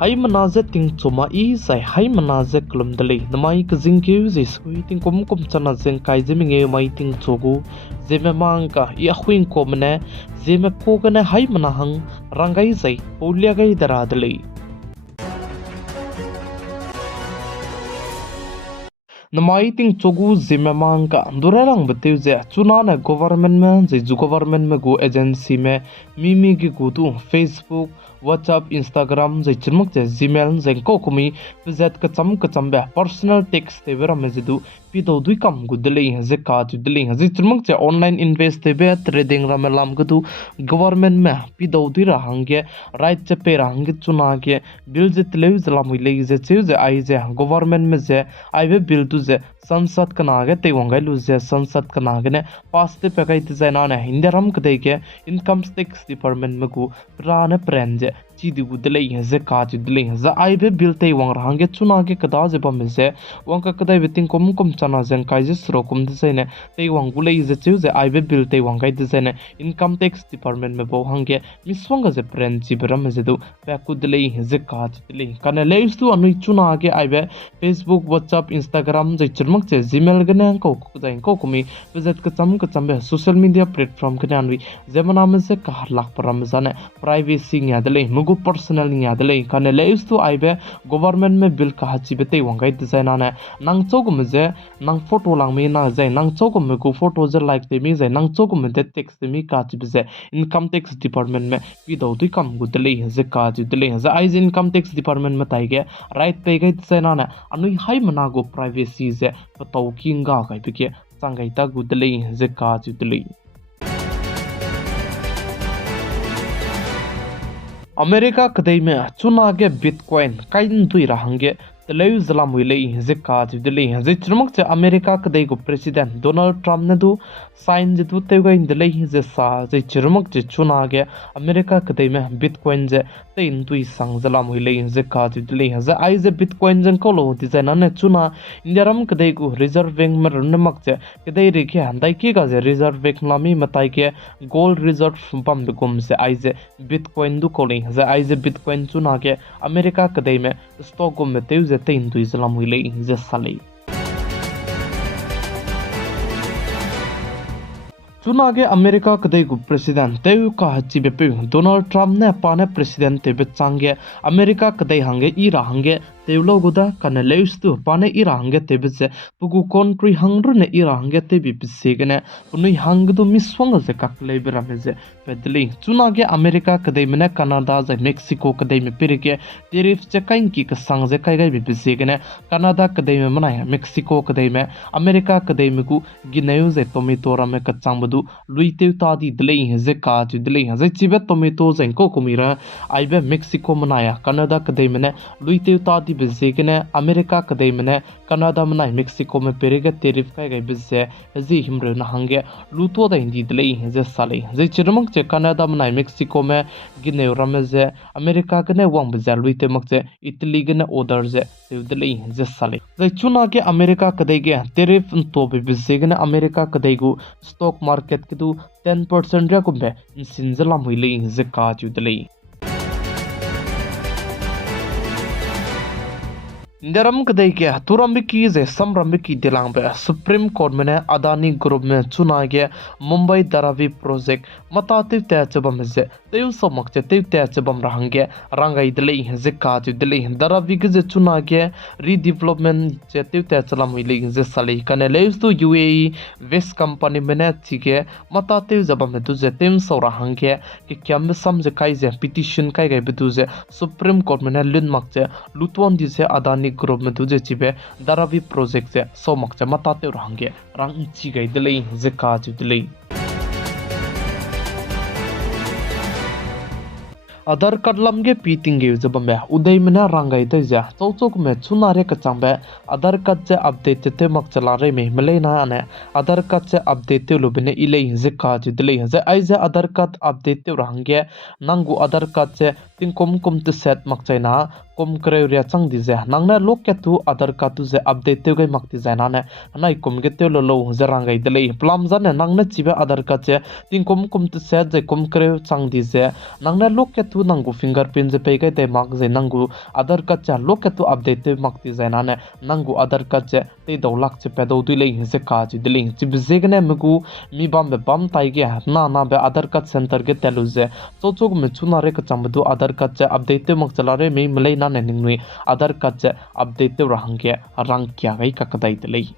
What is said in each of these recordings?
hai manaze ting choma I sai hai manaze klum dali namai ka jingke je sui ting kom chana jeng kai je minge mai ting chogu je me mang ka I khwing ko mne je me ko ka ne hai manahang rangai sai polya gai dara dali namai ting chogu je me mang ka durarang bete je chuna na government me je ju government me go agency me mimi ki go tu Facebook WhatsApp, Instagram, zai chirmuk je Gmail, zai ko kumi, vizet kacham be personal text te vera mezidu, pido dui kam gudeli, zai ka judeli, zai chirmuk je online invest te be trading ramelam gudu, government me pido dui rahange, right che pe rahange chunage, bill je telev zalam ile je che je ai je government me je ai be bill tu je संसद कनागे ते वंगाई लुजे संसद कनागे ने पास्ते पेकाई डिजाइना ने हिंदे रम कदे के income tax department में गु प्राने प्रेंजे चीदी बुदले यजे काज दिले यजे आइबे बिलते वंग रहांगे चुनागे कदा जे बमसे वंका कदाई बितिंग कोम चना जंग काइजे स्रो कोम दिसेने ते वंग गुले यजे चुजे आइबे बिलते वंगाई दिसेने इनकम टैक्स डिपार्टमेंट में बो हंगे मिसवंगा जे प्रेंजी बरम जे दु पेकु दिले यजे काज दिले कने लेस तु अनु चुनागे आइबे फेसबुक व्हाट्सएप इंस्टाग्राम जे चरमक जे जीमेल गने को जाइन को कुमी विजिट कचम बे सोशल मीडिया प्लेटफॉर्म कने अनु जेमना में से कहर लाख परम जाने प्राइवेसी न्यादले गु पर्सनल न्यादले कने लेस तु आइबे गवर्नमेंट में बिल का हची बेते वंगाई डिजाइन आने नंगचो गु मजे नंग फोटो लांगमे ना जाय नंगचो गु मगु फोटो जे लाइक ते मी जाय नंगचो गु मदे टेक्स्ट ते मी का चिबजे इनकम टैक्स डिपार्टमेंट में पिदो दुई कम गुदले जे का जुदले जे आइज इनकम टैक्स डिपार्टमेंट में ताइगे राइट पे गई डिजाइन आने अनु हाई मना गो प्राइवेसी जे पतौ किंगा गाय बिके संगाई ता गुदले जे का जुदले अमेरिका कदई में चुनागे बिटकॉइन काइन दुई रहंगे तलेव जलाम हुई जे काज दिले जे चरमक से अमेरिका कदई को प्रेसिडेंट डोनाल्ड ट्रम्प ने दु साइन जे दु तेगा इन दिले जे सा जे चरमक जे चुनागे अमेरिका कदई में बिटकॉइन जे तेन दुई संग जलाम हुई जे काज दिले जे आई जे बिटकॉइन जन कोलो डिजाइन ने चुना इंडियारम कदई को रिजर्व बैंक में रनमक जे कदई रेखे हंदाई के का जे रिजर्व बैंक लामी मताई के गोल्ड रिजर्व बम गुम से आई जे बिटकॉइन दु कोले जे आई जे बिटकॉइन चुनागे अमेरिका कदई में स्टॉक गुम में तेउ ते इंदु इस्लाम हुई जे साले चुनागे अमेरिका कदई गु प्रेसिडेंट तेउ का हच्ची बेपे डोनाल्ड ट्रम्प ने पाने प्रेसिडेंट ते बेचांगे अमेरिका कदई हंगे ई रहंगे तेवलो गुदा कने लेउस्तु पाने ई रहंगे ते बेसे पुगु कंट्री हंग्रु ने ई रहंगे ते बि बिसेगने पुनुई हंगदु मिसवंग जे ककले बेरामे जे पेदली चुनागे अमेरिका कदई में कनाडा जे मेक्सिको कदई में पिरके टेरिफ जे काइन की कसंग जे काई गाई बि बिसेगने कनाडा कदई में मनाया मेक्सिको कदई में अमेरिका कदई में गु गिनेउ जे टोमेटो रमे कचांग बदु लुइतेउ तादी दले जे काज दले जे चिबे टोमेटो जे को कुमिरा आइबे मेक्सिको मनाया कनाडा कदई में लुइतेउ तादी बिसेगने अमेरिका कदई में कनाडा मनाय मेक्सिको में पेरेगे टेरिफ काई गाई बिसे जी हिमरे नहंगे लुतो दा हिंदी दले जे साले जे चिरमक जे कनाडा मनाय मेक्सिको में गिनेउ रमे जे अमेरिका कने वंग बजे लुइते मक जे इटली गने ऑर्डर जे दले जे साले जे चुना के अमेरिका कदई के टेरिफ तो बिसेगने अमेरिका कदई गु स्टॉक मार्केट के दु 10% रे कुबे सिनजला मुइले जे का जुदले इंदरम कदई के तुरम्बिकी जे समरम्बिकी दिलांग पे सुप्रीम कोर्ट में अदानी ग्रुप में चुना गया मुंबई दरावी प्रोजेक्ट मतातिव त्याचबम जे तेउ समक जे तेउ त्याचबम रहंगे रंगाई दिले जे काज दिले दरावी के जे चुना गया रीडेवलपमेंट जे तेउ त्याचलम हुइले जे सले कने लेस तो यूएई वेस्ट कंपनी में चिके मतातिव जबम दु जे तेम सौ रहंगे कि क्याम सम जे काई जे पिटिशन काई गई बदु जे सुप्रीम कोर्ट में लिन मक जे लुतवन दि जे अदानी ग्रुप में तुझे चिबे दरावी प्रोजेक्ट से सोमक से मताते रहंगे रंग ची गई दिले जे काज दिले अदर कदलमगे पीटिंगे जबमे उदय में रंगाई दजा चौचोक में चुनारे कचांबे अदर कद से अपडेट ते मक चला रे में मलेना आने अदर कद से अपडेट लुबने इले जे काज दिले जे आइजे अदर कद अपडेट रहंगे नंगु अदर कद से तिन कोम ते सेट मक चाइना कोम करे रे चंग दिजे नंगना लोक के तू अदर कद तु जे अपडेट ते गई मक दिजाना ने नाइ कोम के ते लो जे रंगाई दिले प्लम जाने नंगना चिबे अदर कद से तिन कोम ते सेट जे कोम करे चंग दिजे नंगना लोक के tu nangu fingerprint je pei kai te mak je nangu Aadhaar card cha loke tu update te mak ti zaina ne nangu Aadhaar card je te dolak che pedo tu lei je ka ji diling chi bizegne megu mi bam be bam tai ge na be Aadhaar card center ge telu je chok me chuna re ka chamdu Aadhaar card che update te mak chala re me mlei na ne ningui Aadhaar card che update te rang ge rang kya gai ka kadai te lei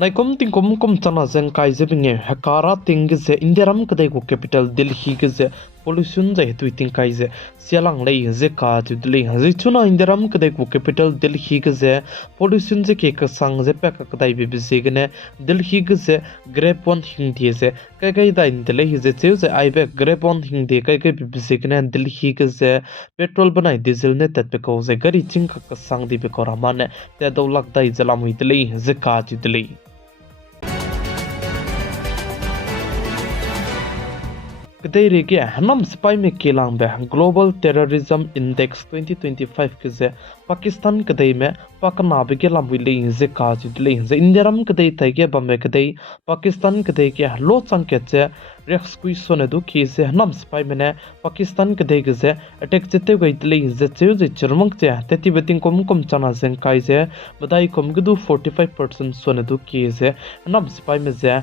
nai kom chana zen kai je binge hakara ting ze indiaram kadai ko capital Delhi ke ze pollution je tu ting kai je sialang lei je ka tu dili je chuna indiaram kadai ko capital Delhi ke ze pollution je ke ka sang je pe ka kadai bi bi je gene Delhi ke ze grep one hing die je kai da in dili je cheu je ai be grep one hing de kai bi bi je gene Delhi ke ze petrol banai diesel ne tat pe ko je gari ching ka sang di be ko ramane te do lak dai jalamui dili je ka tu dili Kadai rege hanam spy me kelang be Global Terrorism Index 2025 ke ze Pakistan kadai me pakna be ke lamui le ze ka ji le ze indiaram kadai tai ke bambe kadai Pakistan kadai ke lo chang ke che rex kui sone du ke ze hanam spy me ne Pakistan kadai ke ze attack chete gai le ze che je churmang che teti beting kom chana zen kai ze badai kom gudu 45% sone du ke ze hanam spy me ze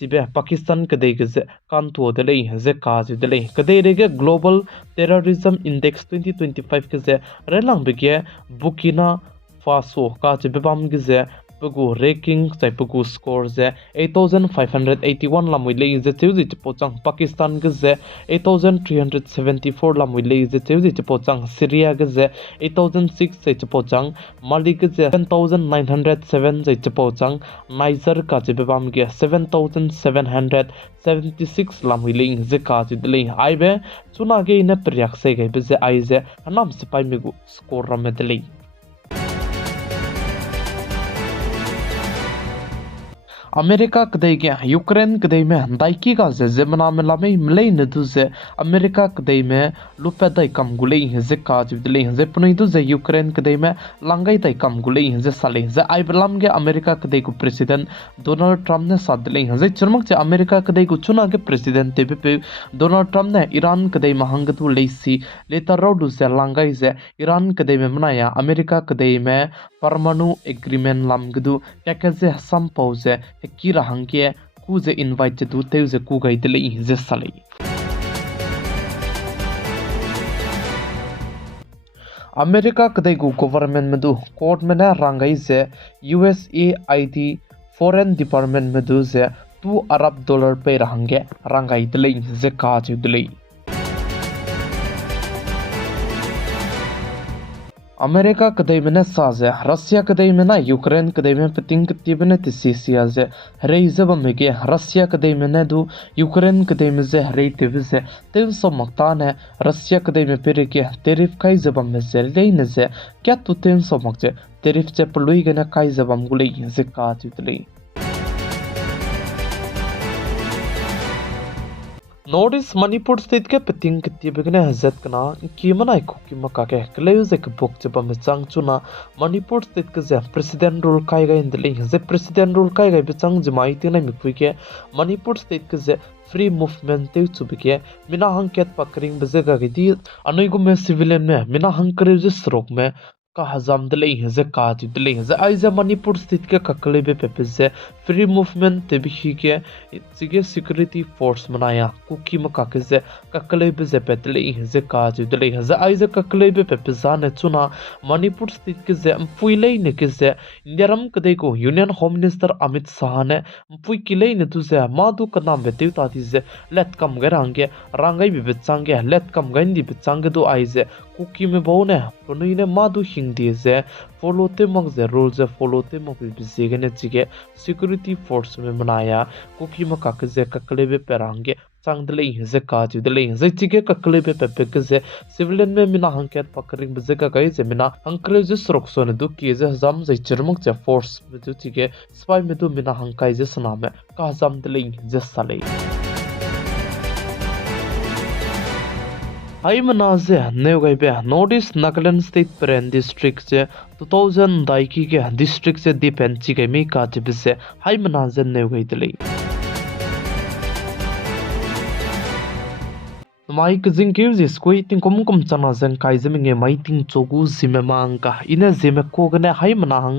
Tibe Pakistan kadai gaze kanto delay ze kazi delay kadai rege Global Terrorism Index 2025 gaze relang bege Burkina Faso ka tibe bam gaze Pugu ranking sai pugu score ze 8581 lamui le ze cheuzi pochang Pakistan gaze 8374 lamui le ze cheuzi pochang Syria gaze 8006 sai pochang Mali gaze 7907 sai pochang Niger ka je bam ge 7776 lamui le ze ka je le aibe chuna ge ina priyak se ge be ze ai ze anam sipai megu score ramedle America kadai ge Ukraine kadai me daiki ga ze zemna me lame mlei ne du ze America kadai me lupa dai kam gulei ze ka jibdlei ze punai du ze Ukraine kadai me langai dai kam gulei ze sale ze ai blam ge America kadai ku president Donald Trump ne sadlei ze churmak che America kadai ku chuna ge president te pe Donald Trump ne Iran kadai mahang tu leisi letar ro du ze langai ze Iran kadai me manaya America kadai me परमाणु agreement लामगदु याकजे Hasam पौजे किरा हंगे कुजे invite दु तेजे कु गाइदले जे सले America कदे गु government मदु court में ना रंगाई जे USAID फॉरेन डिपार्टमेंट मदु जे $2 अरब पे रहंगे रंगाई दले जे काज दले अमेरिका कदई में साजे रसिया कदई में ना यूक्रेन कदई में पतिंग कतिबने तिसिया जे रेजब में के रसिया कदई में ना दु यूक्रेन कदई में जे रेटिव जे तेव सो मक्तान है रसिया कदई में पेरे के तेरिफ काई जब में जे लेने जे क्या तु तेव सो मक्जे तेरिफ जे पलुई गना काई जब हम गुले जे का जुतले Notice Manipur state ke peting kiti begine hazat kana ki mana ko ki maka ke kleuse ke bok chapa me changchuna Manipur state ke ze president rule kai ga indle ze president rule kai ga bechang jmai tina mikui ke Manipur state ke ze free movement te chubike mina hangket pakring beze ga gidi anoi go me civilian me mina hangkre je srok me का हजाम दले हजे काज दले हजे आइजा मणिपुर स्थित के ककले बे पेपे से free movement ते बिखी के सिगे सिक्योरिटी फोर्स बनाया कुकी मका के से ककले बे जे पेतले हजे काज दले हजे आइजा ककले बे पेपे जाने चुना मणिपुर स्थित के जे पुइले ने के से इंडियारम कदे को union home minister Amit Shah ने पुइ किले ने तु जे मादु का नाम बेते ताती जे लेट कम गरांगे रांगाई बे बेचांगे लेट कम गंदी बेचांगे दो आइजे कुकी में बहुने पनुई ने मादु हिंदी जे फॉलो ते मग जे रूल जे फॉलो ते मग बिजेगे ने चिगे सिक्योरिटी फोर्स में बनाया कुकी में काके जे ककले बे पेरांगे चांगदले जे काज दले जे चिगे ककले बे पेपे जे सिविलियन में मिना हंकेत पकरिंग बजे का गई जे मिना हंकले जे सुरक्षो ने दु की जे हजाम जे चरमक जे फोर्स में दु चिगे स्पाई में दु मिना हंकाई जे सना में का हजाम दले जे साले हाई मनाजे नेवगाई बे north east Nagaland state Peren district से 2000 दाइकी के डिस्ट्रिक्ट से डिपेंची के मी का जिबसे हाई मनाजे नेवगाई दले mai kizing kiu ji skui ting kom kom chana zen kai zemi nge mai ting chogu zime mang ka ina zime ko gane hai mana hang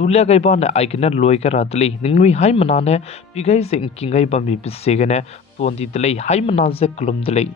dulia gai ba ne ai kene loi ka ratli ningnui hai mana ne pigai zeng kingai ba mi bise gane ton di tlei hai mana ze klum tlei